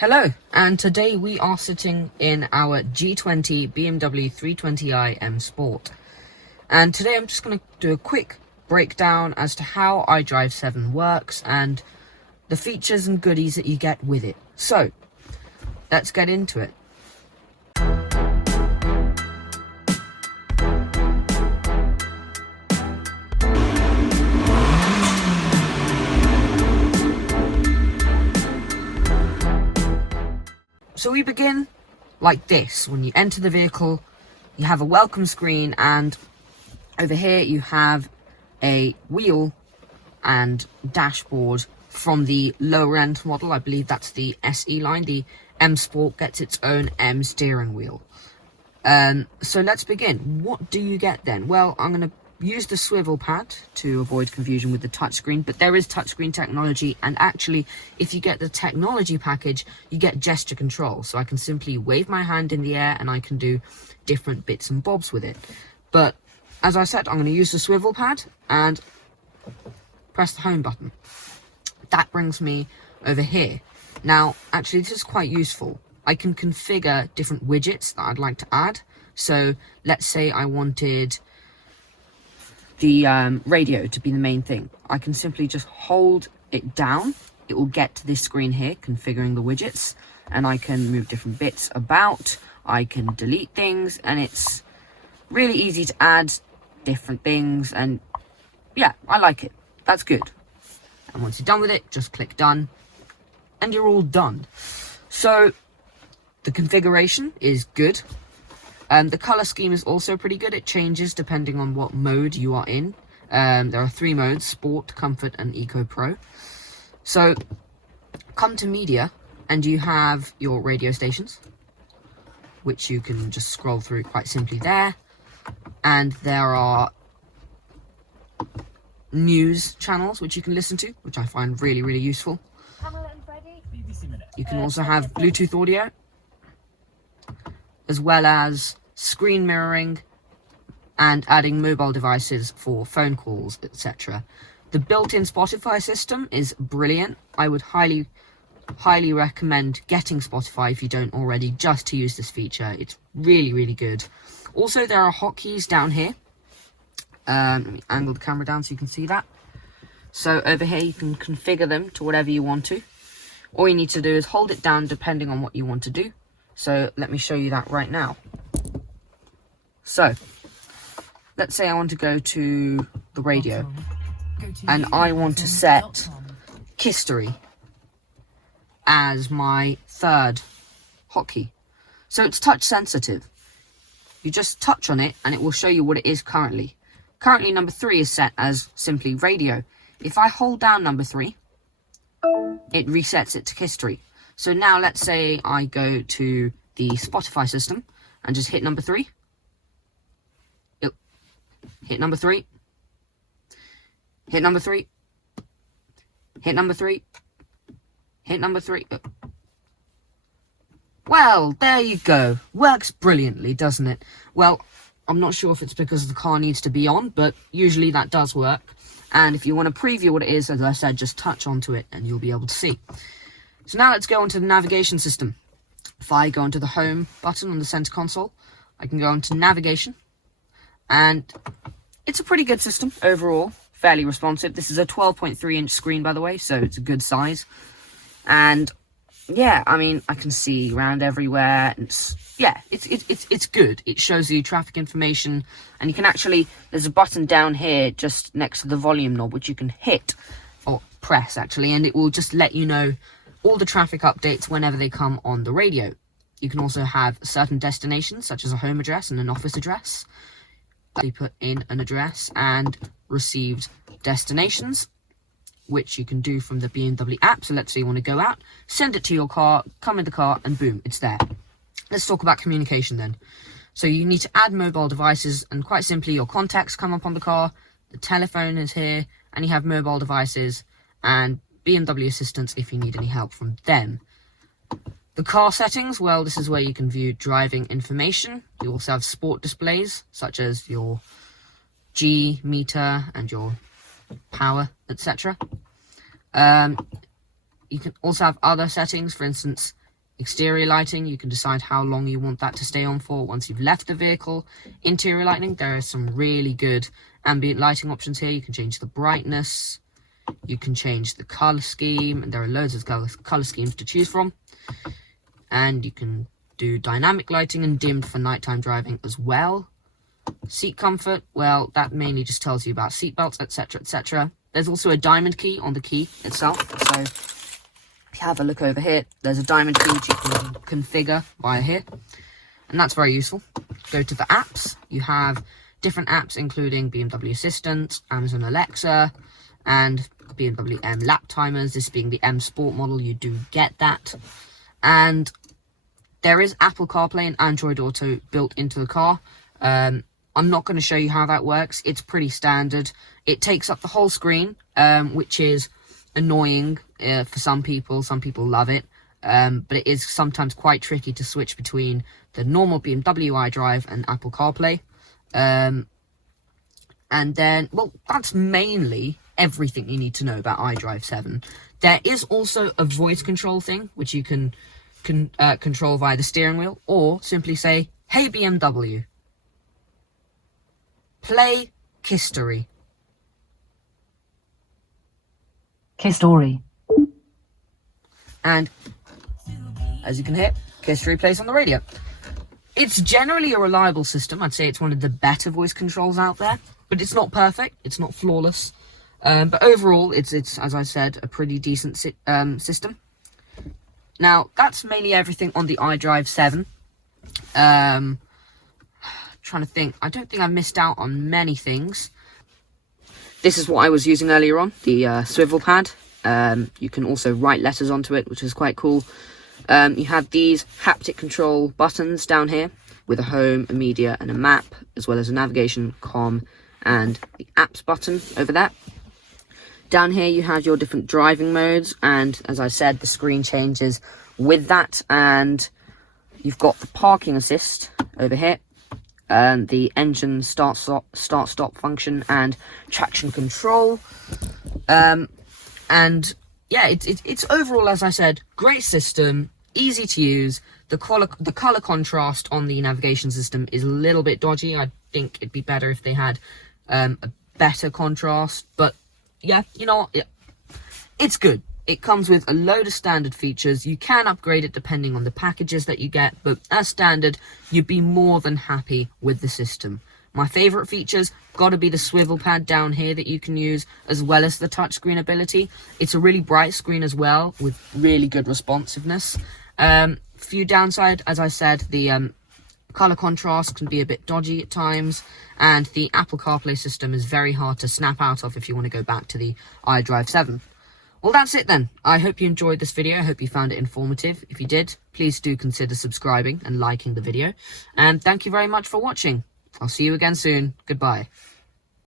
Hello, and today we are sitting in our G20 BMW 320i M Sport. And today I'm just going to do a quick breakdown as to how iDrive 7 works and the features and goodies that you get with it. So, let's get into it. So we begin like this. When you enter the vehicle, you have a welcome screen, and over here you have a wheel and dashboard from the lower end model. I believe that's the SE line. The M Sport gets its own M steering wheel. So let's begin. What do you get then? Well, I'm going to use the swivel pad to avoid confusion with the touchscreen, but there is touchscreen technology, and actually if you get the technology package you get gesture control, so I can simply wave my hand in the air and I can do different bits and bobs with it. But as I said, I'm going to use the swivel pad and press the home button. That brings me over here. Now actually this is quite useful. I can configure different widgets that I'd like to add. So let's say I wanted the radio to be the main thing. I can simply just hold it down. It will get to this screen here, configuring the widgets, and I can move different bits about. I can delete things, and it's really easy to add different things, and yeah, I like it. That's good. And once you're done with it, just click done, and you're all done. So the configuration is good. The color scheme is also pretty good. It changes depending on what mode you are in. There are 3 modes: Sport, Comfort, and Eco Pro. So come to Media, and you have your radio stations, which you can just scroll through quite simply there. And there are news channels which you can listen to, which I find really, really useful. You can also have Bluetooth audio, as well as screen mirroring and adding mobile devices for phone calls, etc. The built-in Spotify system is brilliant. I would highly recommend getting Spotify if you don't already, just to use this feature. It's really, really good. Also, there are hotkeys down here. Let me angle the camera down so you can see that. So over here you can configure them to whatever you want to. All you need to do is hold it down depending on what you want to do. So let me show you that right now. So let's say I want to go to the radio, and I want to set History as my third hotkey. So it's touch sensitive. You just touch on it and it will show you what it is currently. Currently number 3 is set as simply radio. If I hold down number 3, it resets it to History. So now let's say I go to the Spotify system and just hit number 3. Hit number 3. Hit number 3. Hit number 3. Hit number 3. Well, there you go. Works brilliantly, doesn't it? Well, I'm not sure if it's because the car needs to be on, but usually that does work. And if you want to preview what it is, as I said, just touch onto it and you'll be able to see. So now let's go onto the navigation system. If I go onto the home button on the center console, I can go onto navigation, and it's a pretty good system overall, fairly responsive. This is a 12.3-inch screen, by the way, so it's a good size. And yeah, I mean, I can see around everywhere. It's good. It shows you traffic information, and you can actually, there's a button down here just next to the volume knob which you can hit or press actually, and it will just let you know all the traffic updates whenever they come on the radio. You can also have certain destinations, such as a home address and an office address. You put in an address and received destinations, which you can do from the BMW app. So let's say you want to go out, send it to your car, come in the car, and boom, it's there. Let's talk about communication then. So you need to add mobile devices, and quite simply your contacts come up on the car, the telephone is here, and you have mobile devices and BMW assistants if you need any help from them. The car settings, well, this is where you can view driving information. You also have sport displays, such as your G meter and your power, etc. You can also have other settings. For instance, Exterior lighting, you can decide how long you want that to stay on for once you've left the vehicle. Interior lighting, there are some really good ambient lighting options here. You can change the brightness, you can change the color scheme, and there are loads of color schemes to choose from. And you can do dynamic lighting and dimmed for nighttime driving as well. Seat comfort, well, that mainly just tells you about seat belts, etc, etc. There's also a diamond key on the key itself, so if you have a look over here, there's a diamond key which you can configure via here, and that's very useful. Go to the apps. You have different apps including BMW Assistant, Amazon Alexa, and BMW M lap timers. This being the M Sport model, you do get that. And there is Apple CarPlay and Android Auto built into the car. I'm not going to show you how that works. It's pretty standard. It takes up the whole screen, which is annoying for some people. Some people love it, but it is sometimes quite tricky to switch between the normal BMW iDrive and Apple CarPlay. And then, well, that's mainly everything you need to know about iDrive 7. There is also a voice control thing, which you can control via the steering wheel, or simply say, "Hey BMW, play History." History. And as you can hear, History plays on the radio. It's generally a reliable system. I'd say it's one of the better voice controls out there, but it's not perfect. It's not flawless. But overall, it's as I said, a pretty decent system. Now, that's mainly everything on the iDrive 7. Trying to think. I don't think I missed out on many things. This is what I was using earlier on, the swivel pad. You can also write letters onto it, which is quite cool. You have these haptic control buttons down here with a home, a media, and a map, as well as a navigation, comm, and the apps button over there. Down here you have your different driving modes, and as I said, the screen changes with that. And you've got the parking assist over here, the engine start stop function, and traction control. And yeah, it's overall, as I said, great system, easy to use. The color contrast on the navigation system is a little bit dodgy. I think it'd be better if they had a better contrast, but yeah, you know what? Yeah. It's good. It comes with a load of standard features. You can upgrade it depending on the packages that you get, but as standard, you'd be more than happy with the system. My favorite features got to be the swivel pad down here that you can use, as well as the touchscreen ability. It's a really bright screen as well, with really good responsiveness. Few downside, as I said, the color contrast can be a bit dodgy at times, and the Apple CarPlay system is very hard to snap out of if you want to go back to the iDrive 7. Well, that's it then. I hope you enjoyed this video. I hope you found it informative. If you did, please do consider subscribing and liking the video. And thank you very much for watching. I'll see you again soon. Goodbye.